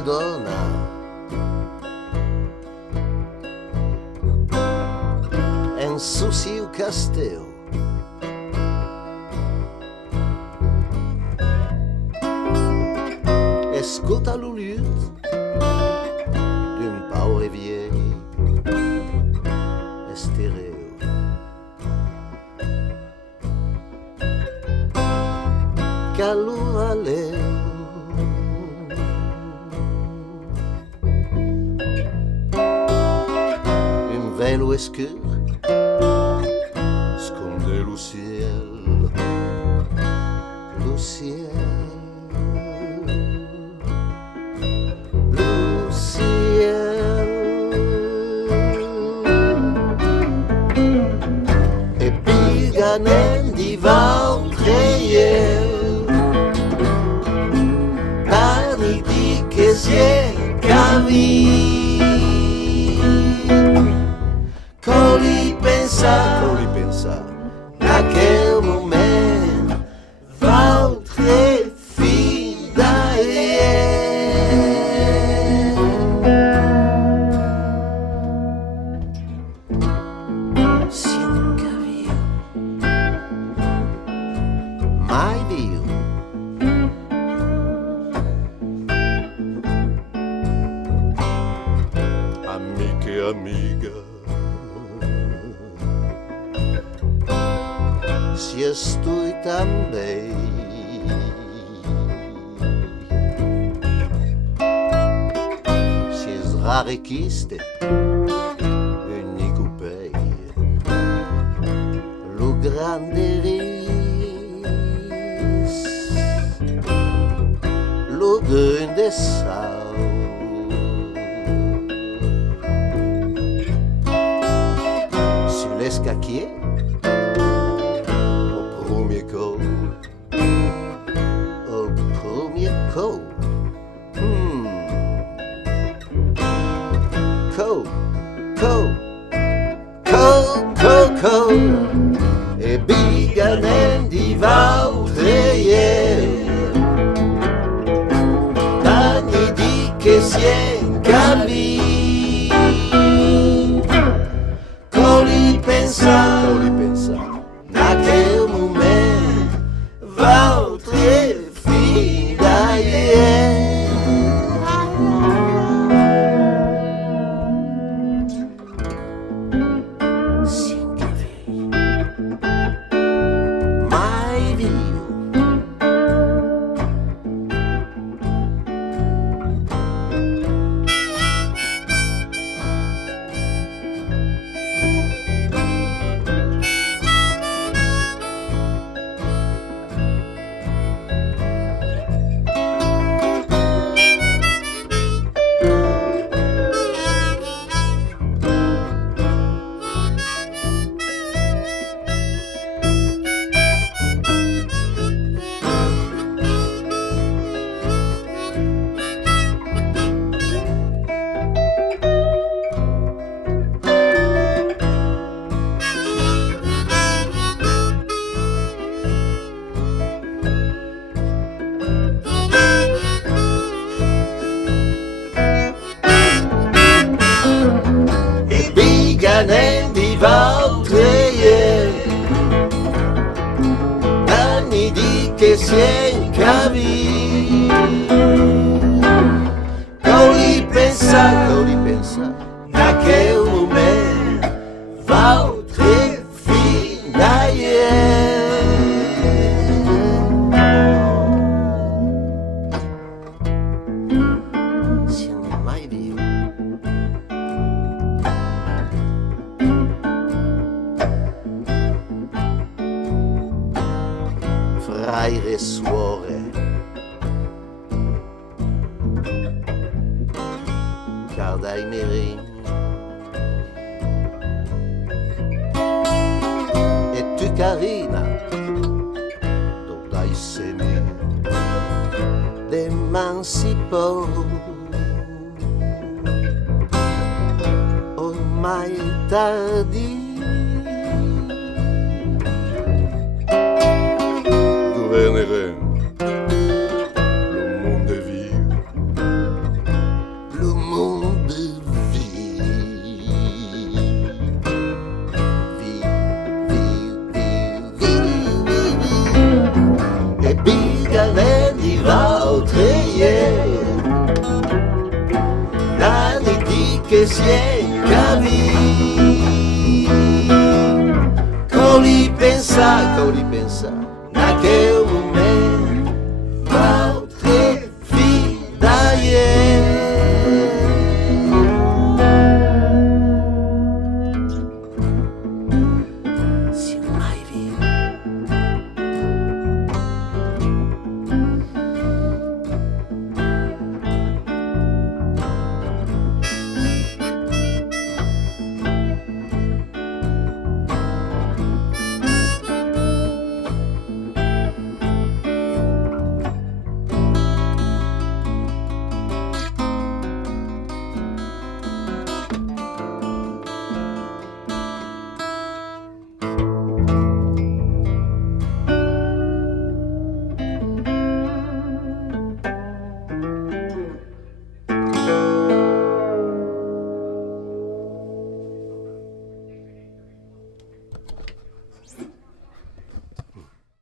Madonna. En souci au castel. Escuta le luth d'une pauvre vieille stéréo. Calura leu un velo escur sconde le ciel, le ciel. Nen di valtreier Dani di che si è capito Coli pensa a che momento valtre fida amiga, si estoy também si es rare chiste unico pei lo grande ris lo grande sal l'escacchier au premier coup e biga nen di valtreier Dani di che si è capito Coli pensa naquele momento valtre fida mai viu nen di valtreier Dani di che si è capito Coli pensa naquele momento valtre fida Fraire e suore Cardai merin E tu carina Dai semi D'emancipò Ormai tardi Gouvernerem, le monde est vieux, que si enca viu. Cau li pensa, naqueu